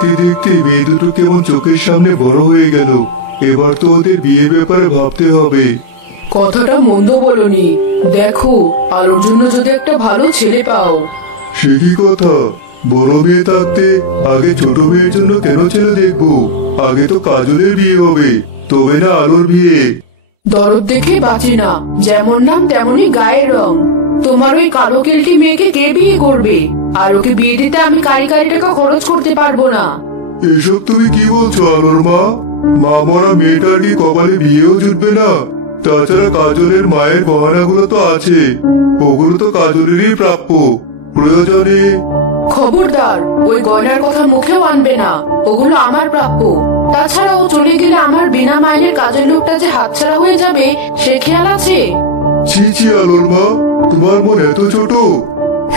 দেখতে দেখতে মেয়ে দুটো কেমন চোখের সামনে বড় হয়ে গেল। এবার তো ওদের বিয়ের ব্যাপারে ভাবতে হবে। কথাটা মন্দ বলনি। দেখো, আলোর জন্য যদি একটা ভালো ছেলে পাও। সে কি কথা? বড় মেয়ে থাকতে আগে ছোট মেয়ের জন্য কেন ছেলে দেখবো? আগে তো কাজলের বিয়ে হবে, তবে না আলোর বিয়ে। দরদ দেখে বাঁচে না, যেমন নাম তেমনই গায়ের রং। তোমার ওই কালো কেলটি মেয়েকে কে বিয়ে করবে? আর ওকে বিয়ে দিতে আমি কারি টাকা খরচ করতে পারবো না। এসব তুমি কি বলছো আলোর মা? মা মরা মেয়েটার কি কপালে বিয়েও জুটবে না? তাছাড়া কাজলের মায়ের গহনাগুলো তো আছে, ওগুলো তো কাজলেরই প্রাপ্য। প্রয়োজনে খবরদার, ওই গয়নার কথা মুখেও আনবে না। ওগুলো আমার প্রাপ্য। তাছাড়া ও চলে গেলে আমার বিনা মাইনের কাজের লোকটা যে হাতছাড়া হয়ে যাবে, সে খেয়াল আছে? ছি ছি আলোর মা, তোমার মন এত ছোট?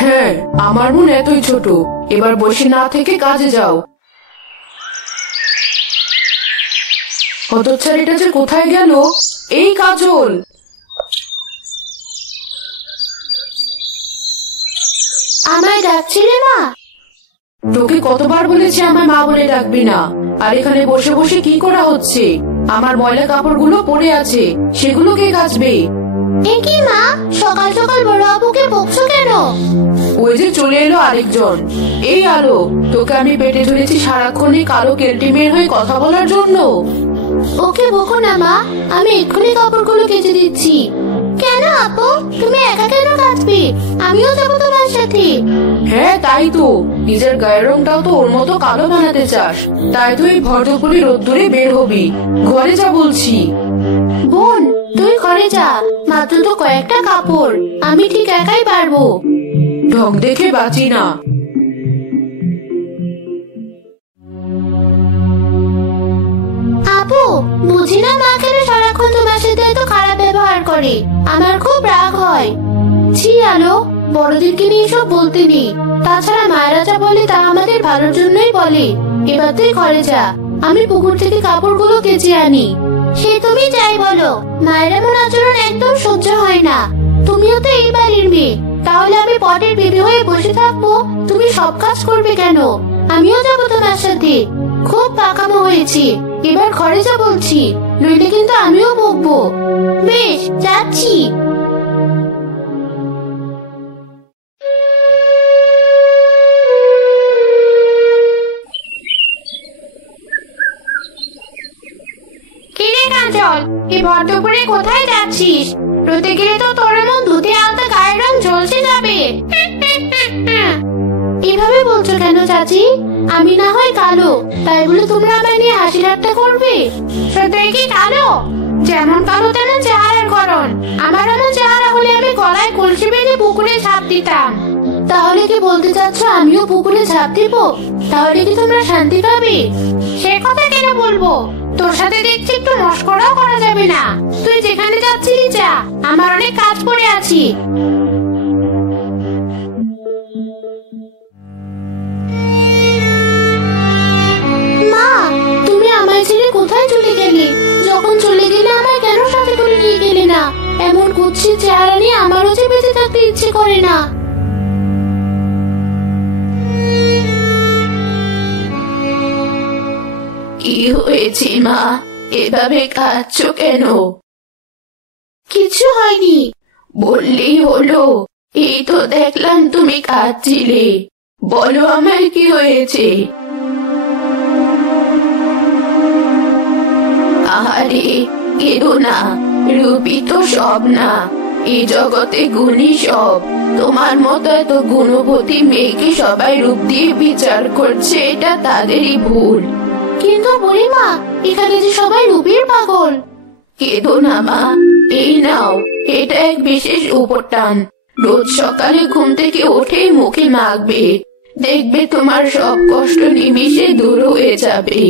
হ্যাঁ, আমার মন এতই ছোট। এবার বসে না থেকে কাজে যাও। হতচ্ছাড়িটা যে কোথায় গেল? এই কাজল, আমায় ডাকছিলে মা? তোকে কতবার বলেছি আমায় মা বলে ডাকবি না। আর এখানে বসে বসে কি করা হচ্ছে? আমার ময়লা কাপড়গুলো পড়ে আছে, সেগুলো কে কাচবে? এ কি মা, সকাল সকাল বড় বাবুকে বকছো কেন? ওই যে চলে এলো আরেকজন। এই আলো, তোকে আমি পেটে ধরেছি সারাক্ষণ এই কালো কেলটি মেয়ের হয়ে কথা বলার জন্য। ওকে বকো না মা, আমি এক্ষুনি কাপড়গুলো কেচে দিচ্ছি। কেন আপু, তুমি একা কেন কাচবে? আমিও যাবো তোমার সাথে। হ্যাঁ তাই তো, নিজের গায়ের রংটাও তো ওর মতো কালো বানাতে চাস। তাই তো এই ভর দুপুরে রোদ্দুরে বের হবি। ঘরে যা বলছি। বোন, তুই ঘরে যা, মাত্র তো কয়েকটা কাপড়, আমি ঠিক একাই পারবো। ঢং দেখে বাঁচি না। আপু, বুঝি না মা কেন সারাক্ষণ তোমার সাথে এত খারাপ ব্যবহার করে। আমার খুব রাগ হয়। ছি আলো, বড়দেরকে নিয়ে সব বলতে নেই। তাছাড়া মায়েরা যা বলে তা আমাদের ভালোর জন্যই বলে। এবার তুই ঘরে যা, আমি পুকুর থেকে কাপড়গুলো কেচে আনি। সে তুমি যাই বলো, মায়ের এমন আচরণ একদম সহ্য হয় না। তুমিও তো এই বাড়ির মেয়ে, তাহলে আমি পরের বেবি হয়ে বসে থাকবো? তুমি সব কাজ করবে কেন? আমিও যাবো তোমার সাথে। খুব পাকামো হয়েছে, এবার ঘরে যা বলছি, নইলে কিন্তু আমিও বকবো। বেশ, যাচ্ছি। কিরে কাজল, এই ভর দুপুরে কোথায় যাচ্ছিস? রোদে গেলে তো তোর এমন দুধে আলতা গায়ের রং ঝলসে যাবে। এভাবে বলছো কেন চাচি? আমি না হয় কালো, তাই বলে তোমরা আমায় নিয়ে হাসি ঠাট্টা করবে? সত্যি কি কালো? যেমন কালো তেমন চেহারার গড়ন। আমার এমন চেহারা হলে আমি গলায় কলসি বেঁধে পুকুরে ঝাঁপ দিতাম। তাহলে কি বলতে চাচ্ছ আমিও পুকুরে ঝাঁপ দিব? তাহলে কি তোমরা শান্তি পাবে? সে কথা কেন বলবো? তোর সাথে দেখছি একটু মস্করাও করা যাবে না। তুই যেখানে যাচ্ছিলি যা, আমার অনেক কাজ পড়ে আছি। মা, তুমি আমায় ছেড়ে কোথায় চলে গেলে? যখন চলে গেলে আমায় কেন সাথে করে নিয়ে গেলে না? এমন কুৎসিত চেহারা নিয়ে আমারও যে বেঁচে থাকতে ইচ্ছে করে না। কি হয়েছে মা, এভাবে কাঁদছো কেন? কিছু হয়নি। বললেই হলো। এই তো দেখলাম তুমি কাঁদছিলে। বলো আমায় কি হয়েছে? আরে কেঁদো না, রূপই তো সব না। এই জগতে গুণী সব। তোমার মতো এত গুণবতী মেয়েকে সবাই রূপ দিয়ে বিচার করছে, এটা তাদেরই ভুল। কিন্তু বুড়িমা, এখানে যে সবাই রূপের পাগল। কেঁদো না মা, এই নাও, এটা এক বিশেষ উপটান। রোজ সকালে ঘুম থেকে উঠেই মুখে মাখবে, দেখবে তোমার সব কষ্ট নিমিষে দূর হয়ে যাবে।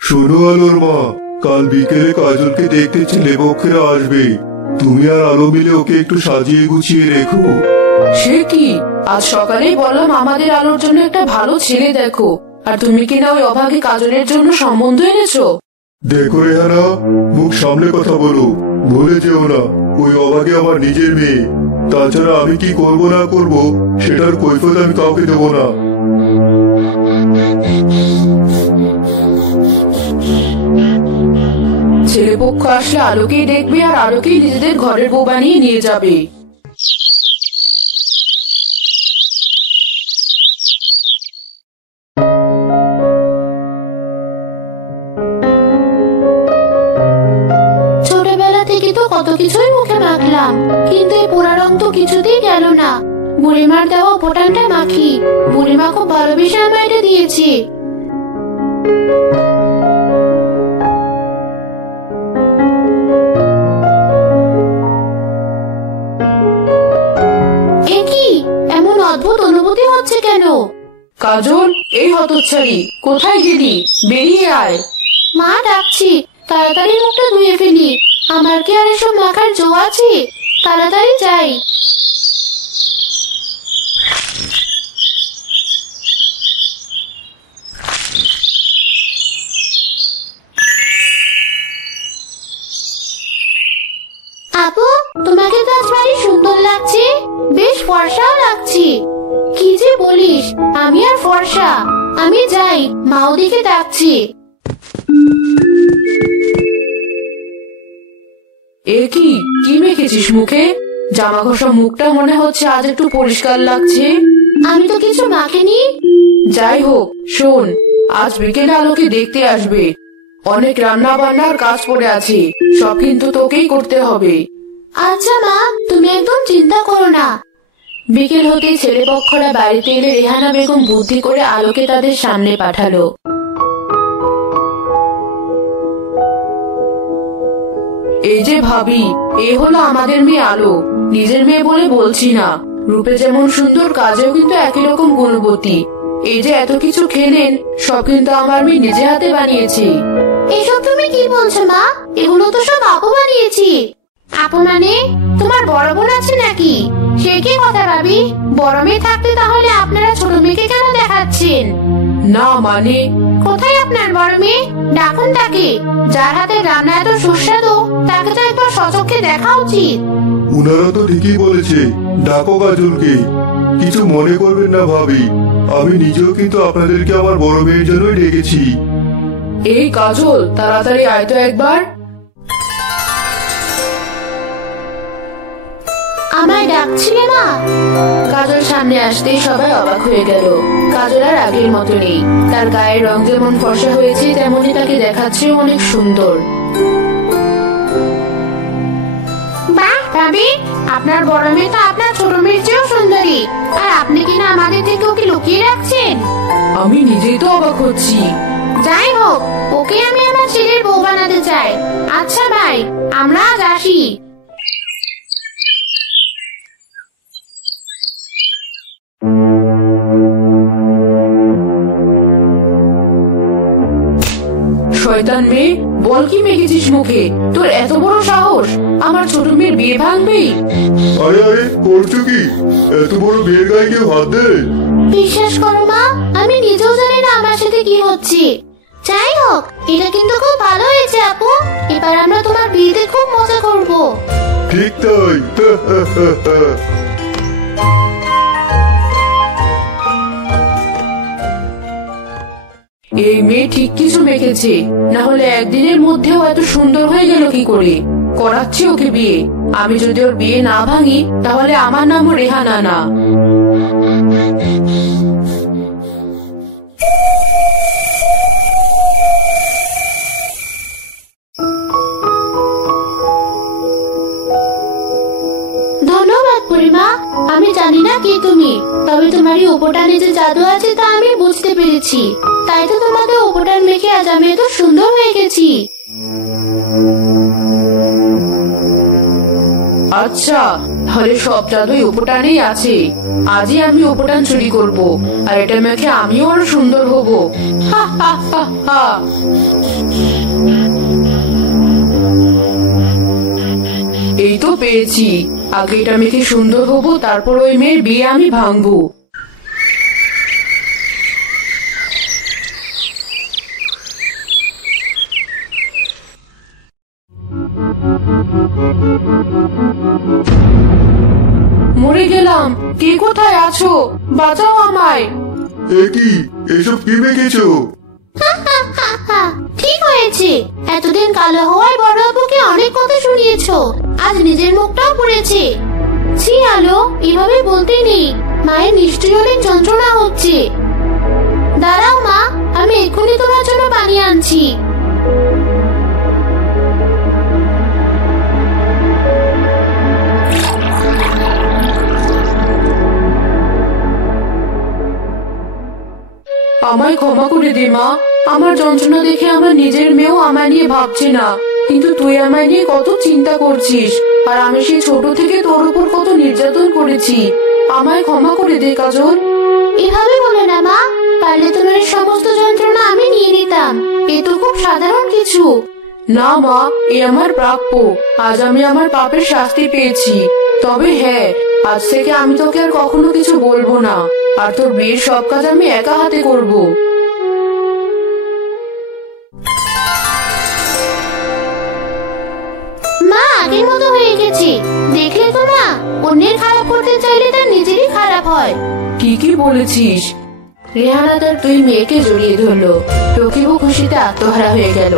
শোনো আলোর মা, কাল বিকেলে কাজলকে দেখতে ছেলে পক্ষেরা আসবে। তুমি আর আলো মিলে ওকে একটু সাজিয়ে গুছিয়ে রেখো। সে কি, আজ সকালেই বললাম আমাদের আলোর জন্য একটা ভালো ছেলে দেখো, আর তুমি কিনা ওই অভাগী কাজলের জন্য সম্বন্ধ এনেছো? দেখো রেহানা, মুখ সামলে কথা বলো। ভুলে যেও না, ওই অভাগে আমার নিজের মেয়ে। তাছাড়া আমি কি করব না করব সেটার কৈফিয়ত আমি কাউকে দেবো না। ছেলেপক্ষ আসলে আলোকেই দেখবে আর আলোকেই নিজেদের ঘরের বউ বানিয়ে নিয়ে যাবে। ছোটবেলা থেকে তো কত কিছুই মুখে মাখলাম, কিন্তু এই পোড়া রং তো কিছুতেই গেল না। বুড়িমার দেওয়া ফোটানটা মাখি, বুড়িমা খুব ভালোবেসে আমায় এটা দিয়েছে। এ কি এমন অদ্ভুত অনুভূতি হচ্ছে কেন? কাজল, এই হতচ্ছাড়ি, কোথায় গেলি? বেরিয়ে আয়। মা ডাকছি, তাড়াতাড়ি মুখটা ধুয়ে ফেলি। আমার কি আর এসব মাখার জো আছে? তাড়াতাড়ি যাই। আপু, তোমাকে তো আজ ভারী সুন্দর লাগছে, বেশ ফর্সাও লাগছে। কি যে বলিস, আমি আর ফর্সা? আমি যাই, মাও দিকে ডাকছি। এ কি, কি মেখেছিস মুখে? জামা ঘষা মুখটা মনে হচ্ছে আজ একটু পরিষ্কার লাগছে। আমি তো কিছু মাখিনি। যাই হোক, শোন, আজ বিকেলে আলোকে দেখতে আসবে। অনেক রান্না বান্নার কাজ পড়ে আছে, সব কিন্তু তোকেই করতে হবে। আচ্ছা মা, তুমি একদম চিন্তা করো না। বিকেল হতেই ছেলেপক্ষরা বাড়িতে এলে রেহানা বেগম বুদ্ধি করে আলোকে তাদের সামনে পাঠালো। এই যে ভাবি, এ হলো আমাদের মেয়ে আলো। নিজের মেয়ে বলে বলছি না, রূপে যেমন সুন্দর কাজেও কিন্তু একই রকম গুণবতী। এই যে এত কিছু খেলেন, সব কিন্তু আমার মেয়ে নিজে হাতে বানিয়েছে। এসব তুমি কি বলছো মা? এগুলো তো সব আপু বানিয়েছি। আপু মানে তোমার বড় বোন আছে নাকি? সে কি কথা ভাবি? বড় মেয়ে থাকতে তাহলে আপনারা ছোট মেয়েকে কেন দেখাচ্ছেন? না মানে, কোথায় আপনার বড় মেয়ে? ডাকুন তাকে। যার হাতে রান্না এত সুস্বাদু, তাকে তো একবার সচক্ষে দেখা উচিত। উনারা তো ঠিকই বলেছে, ডাকো কাজলকে। কিছু মনে করবেন না ভাবি, আমি নিজেও কিন্তু আপনাদেরকে আমার বড় মেয়ের জন্যই ডেকেছি। এই কাজল, তাড়াতাড়ি আয় তো একবার। আমায় ডাকছিলে মা? কাজল সামনে আসতেই সবাই অবাক হয়ে গেল। কাজল আর আগের মতো নেই, তার গায়ের রং যেমন ফর্সা হয়েছে তেমনি তাকে দেখাচ্ছেও অনেক সুন্দর। বাহ ভাবি, আপনার বড় মেয়ে তো আপনার ছোট মেয়ের চেয়েও সুন্দরী। আর আপনি কিনা আমাদের থেকে ওকে লুকিয়ে রাখছেন? আমি নিজেই তো অবাক হচ্ছি। যাই হোক, ওকে আমি আমার ছেলের বউ বানাতে চাই। আচ্ছা ভাই, আমরা আজ আসি। শয়তান মেয়ে, বল কি মেখেছিস মুখে? তোর এত বড় সাহস, আমার ছোট মেয়ের বিয়ে ভাঙবি? আরে আরে, করছো কি? এত বড় বিয়ের গায়ে কেউ হাত দেয়? বিশ্বাস করো মা, আমি নিজেও জানি না আমার সাথে কি হচ্ছে। যাই হোক, এটা কিন্তু খুব ভালো হয়েছে আপু। এবার আমরা তোমার বিয়েতে খুব মজা করব। ঠিক তাই। এই মেয়ে ঠিক কিছু মেখেছে, না হলে একদিনের মধ্যেও এত সুন্দর হয়ে গেল কি করে? করাচ্ছি ওকে বিয়ে। আমি যদি ওর বিয়ে না ভাঙি, তাহলে আমার নামও রেহানা না। ধন্যবাদ বুড়িমা। আমি জানি না কে তুমি, তবে তোমার এই উপটানে যে জাদু আছে তা আমি বুঝতে পেরেছি। তাই তো তোমাকে উপটান মেখে আজ আমি এত সুন্দর হয়ে গেছি। আচ্ছা, তাহলে সব জাদুই উপটানেই আছে। আজই আমি উপটান চুরি করব, আর এটা মেখে আমিও আরো সুন্দর হব। হা হা হা হা। এই তো পেয়েছি। আগে এটা মেখে সুন্দর হব, তারপর ওই মেয়ের বিয়ে আমি ভাঙবো। মরে গেলাম, কে কোথায় আছো? বাঁচাও আমায়। এ কি, এসব কি মেখেছো? ঠিক হয়েছে, এতদিন কালো হওয়ায় বড় আপুকে অনেক কথা শুনিয়েছো, আজ নিজের মুখটাও পুড়েছে। ছি আলো, এভাবে বলতে নেই, মায়ের নিশ্চয়ই অনেক যন্ত্রণা হচ্ছে। দাঁড়াও মা, আমি এক্ষুনি তোমার জন্য পানি আনছি। আমায় ক্ষমা করে দে মা, আমার যন্ত্রণা দেখে আমার নিজের মেয়েও আমায় নিয়ে ভাবছে না, কিন্তু তুই আমায় নিয়ে কত চিন্তা করছিস, আর আমি সেই ছোট থেকে তোর উপর কত নির্যাতন করেছি। আমায় ক্ষমা করে দে কাজল। এভাবে বলে না মা, পারলে তোমার এই সমস্ত যন্ত্রণা আমি নিয়ে নিতাম, এ তো খুব সাধারণ কিছু। না মা, এ আমার প্রাপ্য, আজ আমি আমার পাপের শাস্তি পেয়েছি। তবে হ্যাঁ, আজ থেকে আমি তোকে আর কখনো কিছু বলবো না, আর তোর বিয়ের সব কাজ আমি একা হাতে করব। মা আগের মতো হয়ে গেছে, দেখলে তো মা, অন্যের খারাপ করতে চাইলে তার নিজেরই খারাপ হয়। কি বলেছিস? রেহানা তার দুই মেয়েকে জড়িয়ে ধরলো, রকিবও খুশিতে আত্মহারা হয়ে গেল।